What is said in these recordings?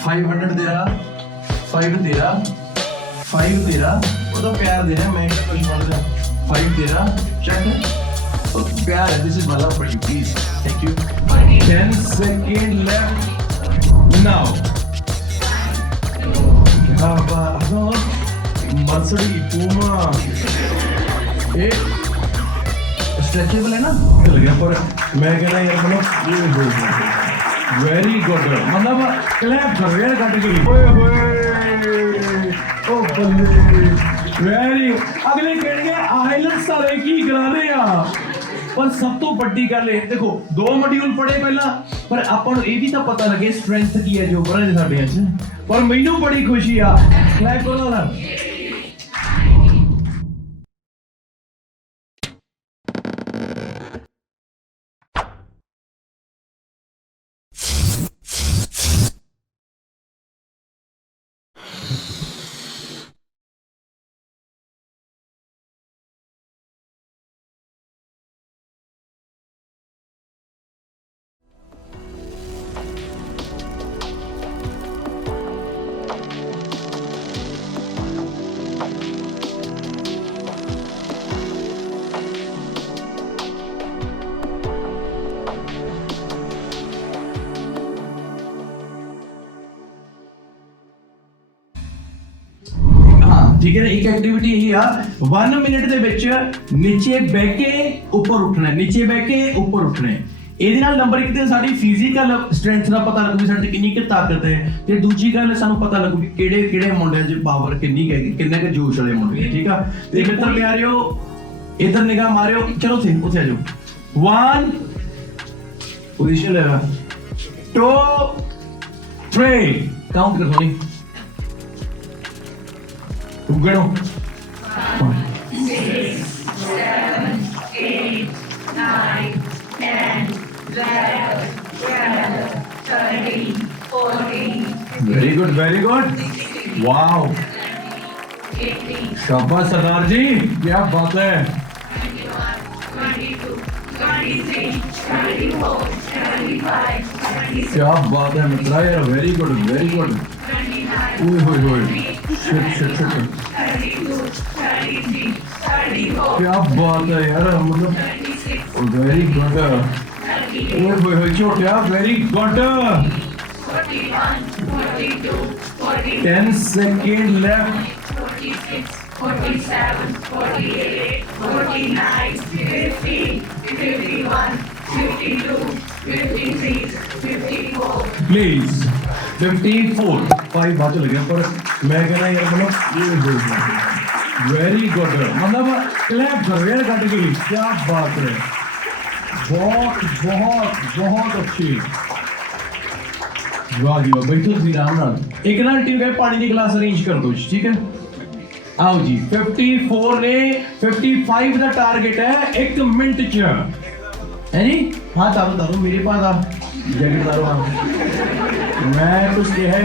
500 तेरा 5 तेरा 5 तेरा वो तो प्यार दे रहा है मैं कुछ बोल रहा 5 तेरा चेक ओ प्यार है this is my love for you please thank you 10 second left now क्या बात है मर्सिडीज पूमा ए स्ट्रेचेबल है ना चल गया पर मैं कह रहा यार मतलब वेरी गुड मतलब क्लैप कर यार कैटेगरी ओए होए ओ बल्ले वेरी अगले कहणगे आईएलटीएस वाले की करा रहे आ पर सब तो बड़ी गल है देखो 2 मॉड्यूल पढ़े पहला पर ਆਪਾਂ ਨੂੰ ਇਹ ਵੀ ਤਾਂ ਪਤਾ ਲੱਗੇ ਸਟਰੈਂਥ ਕੀ ਹੈ ਜੋ ਬਰੇ ਸਾਡੇ ਚ ਪਰ ਮੈਨੂੰ ਬੜੀ ਖੁਸ਼ੀ ਆ ਕਲੈਪ ਕਰੋ ਨਾ ठीक है ना एक एक्टिविटी यही आ 1 मिनट ਦੇ ਵਿੱਚ ਨੀਚੇ ਬਹਿ ਕੇ ਉੱਪਰ ਉੱਠਣਾ ਨੀਚੇ ਬਹਿ ਕੇ ਉੱਪਰ ਉੱਠਣਾ ਇਹਦੇ ਨਾਲ ਨੰਬਰ 1 ਤੇ ਸਾਡੀ ਫਿਜ਼ੀਕਲ ਸਟਰੈਂਥ ਦਾ ਪਤਾ ਲੱਗੂ ਸਾਡੇ ਚ ਕਿੰਨੀ ਕਿ ਤਾਕਤ ਹੈ ਤੇ ਦੂਜੀ ਗੱਲ ਸਾਨੂੰ ਪਤਾ ਲੱਗੂ ਕਿ ਕਿਹੜੇ ਕਿਹੜੇ ਮੁੰਡਿਆਂ 'ਚ ਪਾਵਰ ਕਿੰਨੀ ਹੈ ਕਿੰਨੇ ਕੁ ਜੋਸ਼ ਵਾਲੇ ਮੁੰਡੇ ਠੀਕ ਆ ਤੇ ਮਿੱਤਰ ਪਿਆਰਿਓ ਇਧਰ ਨਿਗਾਹ ਮਾਰਿਓ ਚਲੋ ਉੱਥੇ ਆ ਜਾਓ 1 ਪੋਜੀਸ਼ਨ ਲੈ 2 3 ਕਾਊਂਟ ਕਰੋ ਨਹੀਂ Ugano. 6, 7, 8, 9, 10, 11, 12, 13, 14. Very good, very good. Wow. 18. शाबाश सरदार जी, क्या बात है. 21, 22, 23, 24, 25, 26. क्या बात है मित्रा यार, very good, very good. 29. ओए होए होए. Shit. 32, 33, 34. क्या बात है यार मतलब 36. Very good 38. ओए होए छोटिया very good 41, 42, 43. 10 second left 46, 47, 48, 49, 50, 51, 52, 53, 54. Please 54 5 बात चल गया पर मैं कहना यार मतलब वेरी गुड मतलब क्लैप करो यार कैटेगरी क्या बात है बहुत अच्छी वाह जी वाह बैठो जी आराम नाल एक ना टीम का पानी की गिलास अरेंज कर दो ठीक है आओ जी 54 ने 55 का टारगेट है 1 मिनट च है जी हाँ तारो मेरे पास आ जैकेट तारो मैं कुछ के है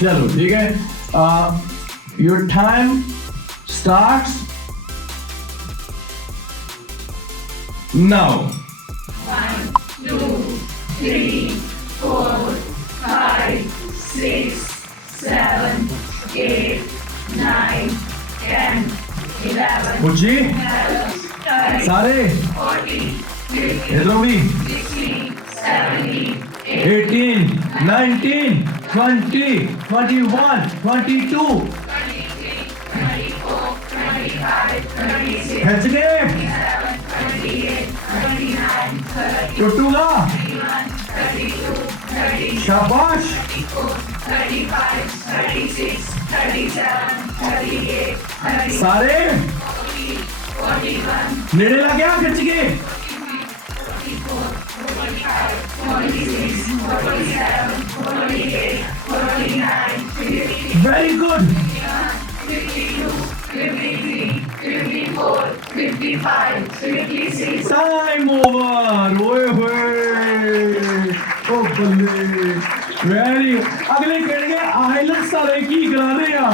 चलो ठीक है योर टाइम स्टार्ट्स नाउ 1, 2, 3, 4, 5, 6, 7, 8, 9, 10, 11. पूछी 12, 13, सारे 14, 15, इधरों भी 16, 17, 18 19 20 21 22 23, 24, 25, 26, खिंच गए 27, 28, 29, 30, टूटूगा 31, 32, 33, शाबाश 34, 35, 36, 37, 38, 39, सारे 40, 41, नेड़े लग गया खिंच गए 44, 45, 46, 47, 48, 49, 50, वेरी गुड 52, 53, 54, 55, 56. टाइम ओवर ओए होए ओ बल्ले वेरी अगले कहणगे आईएलटीएस वाले की करा रहे आ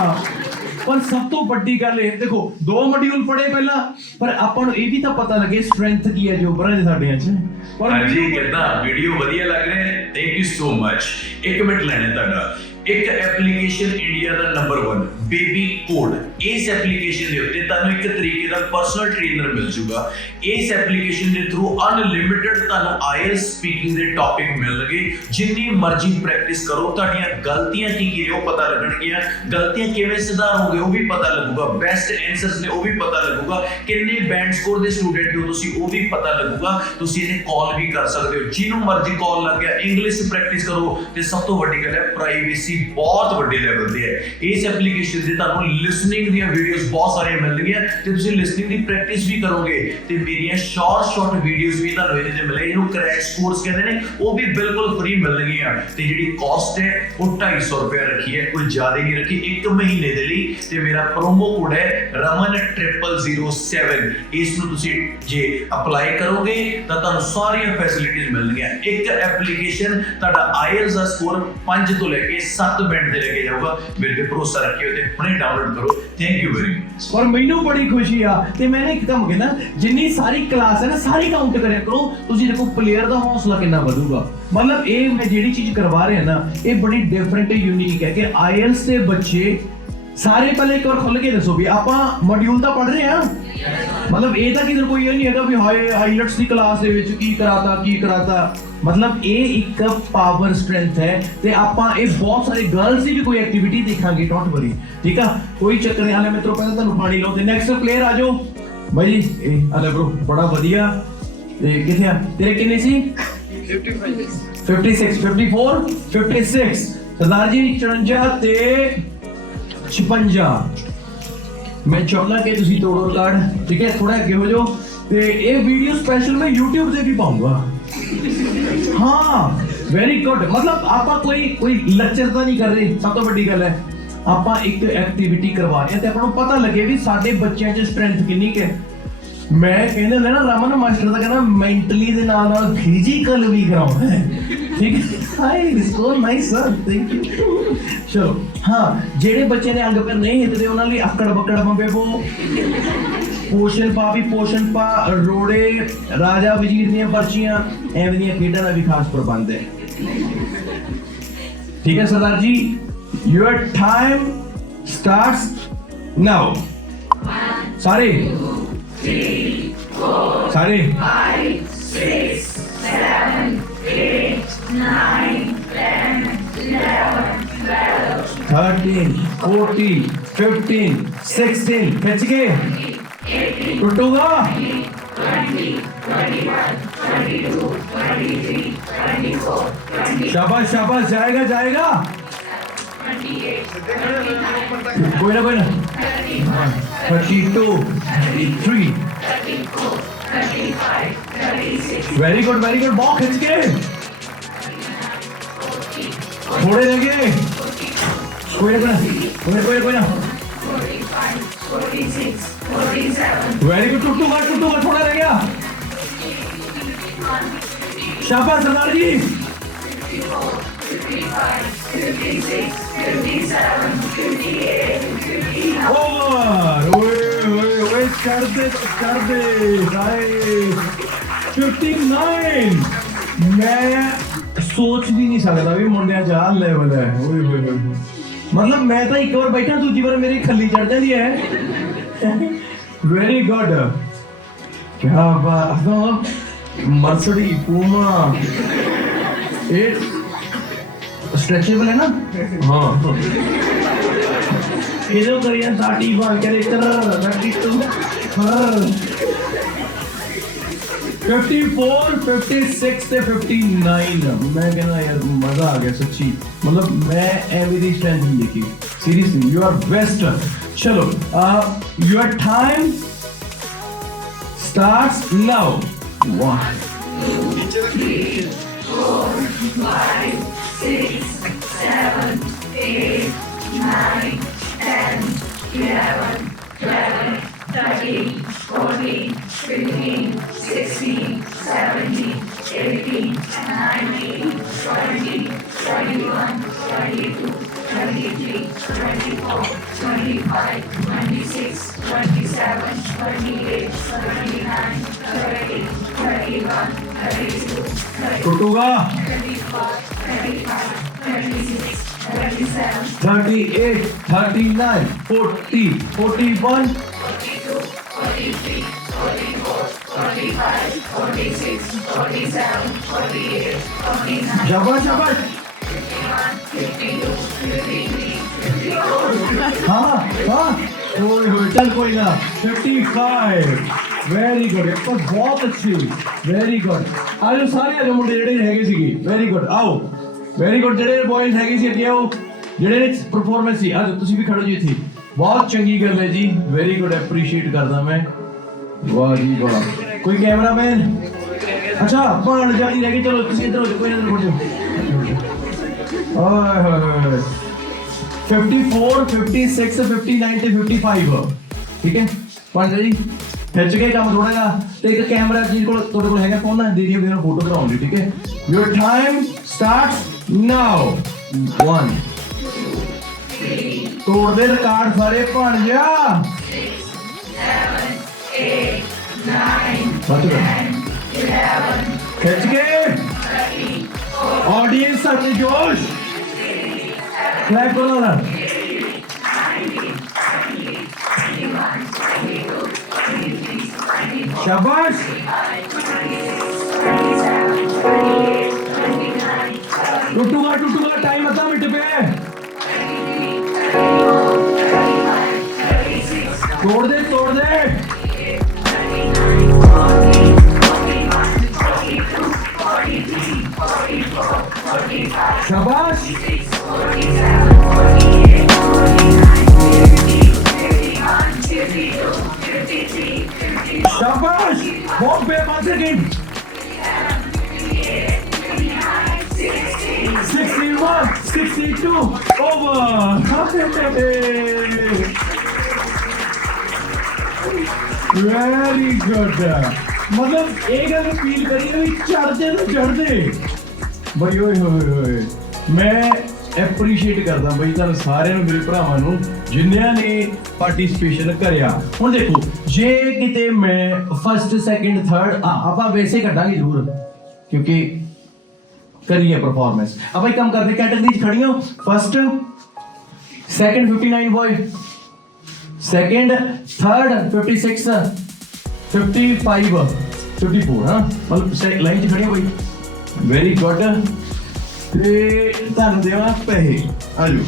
पर सब तो बड़ी गल है देखो 2 मॉड्यूल पढ़े पहला पर ਆਪਾਂ ਨੂੰ ਇਹ ਵੀ ਤਾਂ ਪਤਾ ਲੱਗੇ ਸਟਰੈਂਥ ਕੀ ਹੈ ਜੋ ਬਰਾਂ ਦੇ ਸਾਡੇ ਚ हाँ जी कितना वीडियो बढ़िया लग रहे हैं thank you so much 1 minute लेने ਤੁਹਾਡਾ एक एप्लीकेशन इंडिया ਦਾ नंबर 1 बेबी कोड इस एप्लीकेशन ਦੇ ਉੱਤੇ ਤੁਹਾਨੂੰ ਇੱਕ ਤਰੀਕੇ ਦਾ ਪਰਸਨਲ ਟ੍ਰੇਨਰ ਮਿਲ ਜੂਗਾ ਇਸ ਐਪਲੀਕੇਸ਼ਨ ਦੇ ਥਰੂ ਅਨਲਿਮਿਟਿਡ ਤੁਹਾਨੂੰ ਆਈਐਲਟਸ ਸਪੀਕਿੰਗ ਦੇ ਟੌਪਿਕ ਮਿਲਣਗੇ ਜਿੰਨੀ ਮਰਜ਼ੀ ਪ੍ਰੈਕਟਿਸ ਕਰੋ ਤੁਹਾਡੀਆਂ ਗਲਤੀਆਂ ਕੀ ਕੀ ਨੇ ਉਹ ਪਤਾ ਲੱਗਣਗੀਆਂ ਗਲਤੀਆਂ ਕਿਵੇਂ ਸੁਧਾਰੋਗੇ ਉਹ ਵੀ ਪਤਾ ਲੱਗੂਗਾ ਬੈਸਟ ਆਨਸਰਸ ਨੇ ਉਹ ਵੀ ਪਤਾ ਲੱਗੂਗਾ ਕਿੰਨੇ ਬੈਂਡ ਸਕੋਰ ਦੇ ਸਟੂਡੈਂਟ ਹੋ ਤੁਸੀਂ ਉਹ ਵੀ ਪਤਾ ਲੱਗੂਗਾ ਤੁਸੀਂ ਇਹਨੇ ਕਾਲ ਵੀ ਕਰ ਸਕਦੇ ਹੋ ਜਿਹਨੂੰ ਮਰਜ਼ੀ ਕਾਲ ਲੱਗ ਗਿਆ ਇੰਗਲਿਸ਼ ਪ੍ਰੈਕਟਿਸ ਕਰੋ ਤੇ ਸਭ ਤੋਂ ਵੱਡੀ ਗੱਲ ਹੈ ਪ੍ਰਾਈਵੇਸੀ ਬਹੁਤ ਵੱਡੇ ਲੈਵਲ ਤੇ ਹੈ ਇਸ ਐਪਲੀਕੇਸ਼ਨ ਦੇ ਤੁਹਾਨੂੰ ਲਿਸਨਿੰਗ ਦੀਆਂ ਵੀਡੀਓਜ਼ ਬਹੁਤ ਸਾਰੀਆਂ ਮਿਲਣਗੀਆਂ ਤੇ ਤੁਸੀਂ ਲਿਸਨਿੰਗ ਦੀ ਪ੍ਰੈਕਟਿਸ ਵੀ ਕਰੋਗੇ ਤੇ ਮੇਰੀਆਂ ਸ਼ਾਰਟ ਵੀਡੀਓਜ਼ ਵੀ ਤੁਹਾਨੂੰ ਇਹਦੇ ਤੇ ਮਿਲੇ ਇਹਨੂੰ ਕ੍ਰੈਸ਼ ਕੋਰਸ ਕਹਿੰਦੇ ਨੇ ਉਹ ਵੀ ਬਿਲਕੁਲ ਫ੍ਰੀ ਮਿਲਣਗੀਆਂ ਤੇ ਜਿਹੜੀ ਕਾਸਟ ਹੈ ਉਹ 250 ਰੁਪਏ ਰੱਖੀ ਹੈ ਕੋਈ ਜ਼ਿਆਦਾ ਨਹੀਂ ਰੱਖੀ 1 ਮਹੀਨੇ ਦੇ ਲਈ ਤੇ ਮੇਰਾ ਪ੍ਰੋਮੋ ਕੋਡ ਹੈ raman0007 ਇਸ ਨੂੰ ਤੁਸੀਂ ਜੇ ਅਪਲਾਈ ਕਰੋਗੇ ਤਾਂ ਤੁਹਾਨੂੰ ਸਾਰੀਆਂ ਫੈਸਿਲਿਟੀਆਂ ਮਿਲਣਗੀਆਂ ਇੱਕ ਐਪਲੀਕੇਸ਼ਨ ਤੁਹਾਡਾ ਆਈਐਲਟਸ ਦਾ ਸਕੋਰ 5 ਤੋਂ ਲੈ ਕੇ 7 ਬੈਂਡ ਤੇ ਲੈ ਕੇ ਜਾਊਗਾ ਮੇਰੇ ਤੇ ਭਰੋਸਾ ਰੱਖਿਓ ਤੇ ਹੁਣੇ ਡਾਊਨਲੋਡ ਕਰੋ ਥੈਂਕ ਯੂ ਵੈਰੀ ਮਚ ਪਰ ਮੈਨੂੰ ਬੜੀ ਖੁਸ਼ੀ ਆ ਤੇ ਮੈंने ਇੱਕ ਕੰਮ ਕਹਿਣਾ ਜਿੰਨੀ ਸਾਰੀ ਕਲਾਸ ਹੈ ਨਾ ਸਾਰੀ ਕਾਊਂਟ ਕਰਿਆ ਕਰੋ ਤੁਸੀਂ ਦੇਖੋ ਪਲੇਅਰ ਦਾ ਹੌਸਲਾ ਕਿੰਨਾ ਵਧੂਗਾ ਮਤਲਬ ਇਹ ਮੈਂ ਜਿਹੜੀ ਚੀਜ਼ ਕਰਵਾ ਰਿਹਾ ਨਾ ਇਹ ਬੜੀ ਡਿਫਰੈਂਟ ਤੇ ਯੂਨੀਕ ਹੈ ਕਿ ਆਈਐਲਟਸ ਦੇ ਬੱਚੇ ਸਾਰੇ ਪਹਿਲੇ ਇੱਕ ਵਾਰ ਖੁੱਲ ਕੇ ਦੱਸੋ ਵੀ ਆਪਾਂ ਮੋਡਿਊਲ ਤਾਂ ਪੜ੍ਹ ਰਹੇ ਆ ਮਤਲਬ ਇਹ ਤਾਂ ਕਿਧਰ ਕੋਈ ਇਹ ਨਹੀਂ ਹੈਗਾ ਵੀ ਹਾਏ ਆਈਐਲਟਸ ਦੀ ਕਲਾਸ ਦੇ ਵਿੱਚ ਕੀ ਕਰਾਤਾ मतलब ये एक पावर स्ट्रेंथ है ते आपां ये बहुत सारे गर्ल्स की भी कोई एक्टिविटी दिखांगे डोंट वरी ठीक है कोई चक्कर नहीं हाले मित्रों पहले तुहानू पानी लो ते नेक्स्ट प्लेयर आ जाओ भाई जी आले ब्रो बड़ा बढ़िया ते किथे आ तेरे कितने सी 56 54 56 सरदार जी 54 ते 56 मैं चाहूंगा कि तुसी तोड़ो रिकॉर्ड ठीक है थोड़ा आगे हो जाओ ते ये वीडियो स्पेशल मैं YouTube पे भी पाऊंगा हाँ वेरी गुड मतलब आपा कोई लेक्चर तो नहीं कर रहे सब तो बड़ी गल है आपा एक एक्टिविटी करवा रहे हैं ते आपको पता लगे भी साडे बच्चों च स्ट्रेंथ कितनी है मैं कहने ना रमन मास्टर दा कहना मेंटली दे नाल फिजिकल भी कराउंदा है ठीक है hi so nice sir thank you चलो हाँ जेडे बच्चे ने अंग पैर नहीं हिलदे उन्हां लई आकड़ बकड़ मंबेबो पोषण पा रोड़े राजा वजीर ਦੀਆਂ ਪਰਚੀਆਂ ਐਵੇਂ ਦੀਆਂ ਖੇਡਾਂ ਦਾ ਵੀ ਖਾਸ ਪ੍ਰਬੰਧ ਹੈ ਠੀਕ ਹੈ Sardar ji your time starts now ਸਾਰੇ 5 6 7 8 9 10 11 12 13 14 15 16 खिंच के टूटूगा 20 21 22 23 24 शाबाश शाबाश जाएगा जाएगा 28 कोई ना 32 33 34 35 36 वेरी गुड बहुत खिंच के थोड़े रह गए कोई ना 45 46 47 वेरी गुड टूटूगा थोड़ा रह गया शाबाश सरदार जी 54 55 56 57 58 59 ओवर ओए कर दे भाई 59 मैं सोच भी नहीं सकता भी मुंडिया चा लेवल है ओए मतलब मैं तो एक बार बैठा दूसरी बार मेरी खली चढ़ जाती है वेरी गुड क्या बात मर्सिडी पूमा ये स्ट्रेचेबल है ना हाँ ये जो करिए साटी बाल कैरेक्टर 54 56 ਤੇ 59 मैं कहना यार मजा आ गया सच्ची मतलब मैं एवरी स्ट्रेंथ नहीं देखी सीरियसली यू आर बेस्ट चलो योर टाइम स्टार्ट्स नाउ 1 2 3 4 5 6 7 8 9 10 11 12 13 14 15 16 17 18 19 20 21 22 23 24 25 25, 26, 27, 28, 29, 30, 31, 32, 33, टूटूगा 34, 35, 36, 37, 38, 39, 40, 41, 42, 43, 44, 45, 46, 47, 48, 49, शाबाश शाबाश 51, 52, 53, 54. हाँ हाँ ओए होए चल कोई ना 55 वेरी गुड पर बहुत अच्छी वेरी गुड आज सारे आ जाओ मुंडे ਜਿਹੜੇ ਹੈਗੇ ਸੀਗੇ ਵੈਰੀ ਗੁੱਡ ਆਓ ਵੈਰੀ ਗੁੱਡ ਜਿਹੜੇ ਬॉयਜ਼ ਹੈਗੇ ਸੀ ਅੱਗੇ ਆਓ ਜਿਹੜੇ ਨੇ ਪਰਫਾਰਮੈਂਸ ਸੀ ਅੱਜ ਤੁਸੀਂ ਵੀ ਖੜੋ ਜੀ ਇੱਥੇ ਬਹੁਤ ਚੰਗੀ ਗੱਲ ਹੈ ਜੀ ਵੈਰੀ ਗੁੱਡ ਐਪਰੀਸ਼ੀਏਟ ਕਰਦਾ ਮੈਂ ਵਾਹ ਜੀ ਵਾਹ ਕੋਈ ਕੈਮਰਾਮੈਨ ਅੱਛਾ ਭਾਣ ਜਾਨੀ ਰਹਿ ਗਈ ਚਲੋ ਤੁਸੀਂ ਇੱਧਰ ਹੋ ਜਾਓ ਕੋਈ ਨਾ ਇੱਧਰ ਹੋ ਜਾਓ ਓਏ ਹੋਏ 54 56 59 ਤੇ 55 ਠੀਕ ਹੈ ਪੰਜ ਜੀ ਖਿੱਚ ਕੇ ਕੰਮ ਥੋੜਾ ਜਿਹਾ ਤੇ ਇੱਕ ਕੈਮਰਾ ਜੀ ਕੋਲ ਤੁਹਾਡੇ ਕੋਲ ਹੈਗਾ ਫੋਨ ਨਾ ਦੇ ਦਿਓ ਮੇਰਾ ਫੋਟੋ ਕਰਾਉਣ ਲਈ ਠੀਕ ਹੈ ਯੂਰ ਟਾਈਮ ਸਟਾਰਟਸ ਨਾਓ 1 ਤੋੜ ਦੇ ਰਿਕਾਰਡ ਸਾਰੇ ਬਣ ਜਾ 11 ਖਿੱਚ ਕੇ ਆਡੀਅנס ਆਪਣੇ ਜੋਸ਼ क्लैप करो ना शाबाश टूटूगा टाइम आता मिनट पे तोड़ दे शाबाश शाबाश बहुत बेबाक सेकंड 61 62 ओवर वेरी गुड मतलब ਇਹ ਗੱਲ ਫੀਲ ਕਰੀ ਵੀ ਚੜਦੇ ਬਈ ਓਏ ਹੋਏ ਹੋਏ ਮੈਂ ਐਪਰੀਸ਼ੀਏਟ ਕਰਦਾ ਬਈ ਤੁਹਾਨੂੰ ਸਾਰਿਆਂ ਨੂੰ ਮੇਰੇ ਭਰਾਵਾਂ ਨੂੰ ਜਿਨ੍ਹਾਂ ਨੇ ਪਾਰਟਿਸਿਪੇਸ਼ਨ ਕਰਿਆ ਹੁਣ ਦੇਖੋ ਜੇ ਕਿਤੇ ਮੈਂ ਫਸਟ ਸੈਕਿੰਡ ਥਰਡ ਆਪਾਂ ਵੈਸੇ ਕੱਢਾਂਗੇ ਜ਼ਰੂਰ ਕਿਉਂਕਿ ਕਰੀਏ ਪਰਫਾਰਮੈਂਸ ਆਪਾਂ ਇੱਕ ਕੰਮ ਕਰਦੇ ਕੈਟਾਗਰੀ ਚ ਖੜੀਆਂ first second 59 boy second third 56 55 54 ਹਾਂ ਮਤਲਬ ਲਾਈਨ ਚ ਖੜੀਆਂ ਬਈ ਵੈਰੀ ਗੁੱਡ ਤੇ ਤੁਹਾਨੂੰ ਦੇਵਾਂ ਪੈਸੇ ਆਜੋ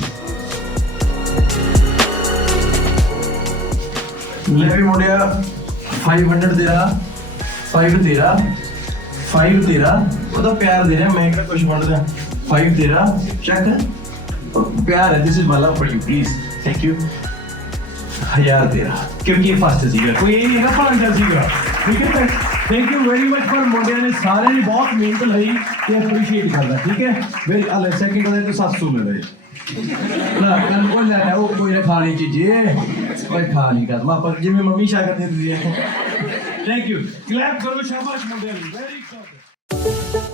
ਲੈ ਵੀ ਮੁੰਡਿਆ 500 ਤੇਰਾ 5 ਤੇਰਾ 5 ਤੇਰਾ ਉਹਦਾ ਪਿਆਰ ਦੇ ਰਿਹਾ ਮੈਂ ਕਿਹੜਾ ਕੁਝ ਮੰਗਦਾ 5 ਤੇਰਾ ਚੱਕ ਪਿਆਰ ਹੈ this is my love for you please thank you 1000 ਤੇਰਾ ਕਿਉਂਕਿ ਇਹ ਫਸਟ ਸੀਗਾ ਕੋਈ ਇਹ ਨਹੀਂ ਹੈਗਾ ਭਾਂਡਾ ਸੀਗਾ ਠੀਕ ਹੈ thank you very much for ਮੁੰਡਿਆਂ ਨੇ ਸਾਰਿਆਂ ਨੇ ਬਹੁਤ ਮਿਹਨਤ ਲਈ ਤੇ ਐਪਰੀਸ਼ੀਏਟ ਕਰਦਾ ਠੀਕ ਹੈ ਵੈਰੀ ਅਲੇ ਸੈਕਿੰਡ ਉਹਦੇ ਤੋਂ 700 ਮਿਲ ਨਾ ਕੱਲ ਕੋਲ ਲੈ ਉਹ ਕੋਈ ਖਾਣੀ ਚੀਜ਼ੇ ਕੋਈ ਖਾ ਨਹੀਂ ਕਰਦਾ ਪਰ ਜਿਵੇਂ ਮੰਮੀ ਸ਼ਾ ਕਰਦੇ ਹੁੰਦੀ ਹੈ ਥੈਂਕ ਯੂ ਕਲੈਪ ਕਰੋ ਸ਼ਾਬਾਸ਼ ਮੁੰਡਿਆਂ ਨੂੰ ਵੈਰੀ ਗੁੱਡ